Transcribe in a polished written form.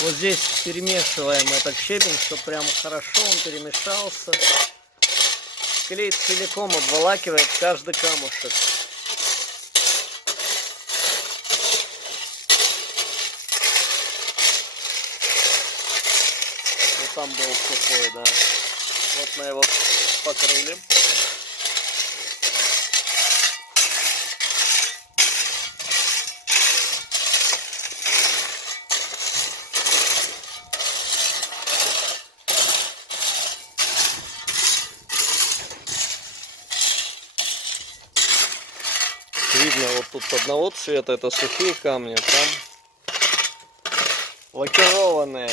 Вот здесь перемешиваем этот щебень, чтобы прям хорошо он перемешался. Клей целиком обволакивает каждый камушек. Вот там был сухой, да. Вот мы его покрыли. Видно вот тут одного цвета, это сухие камни, там лакированные.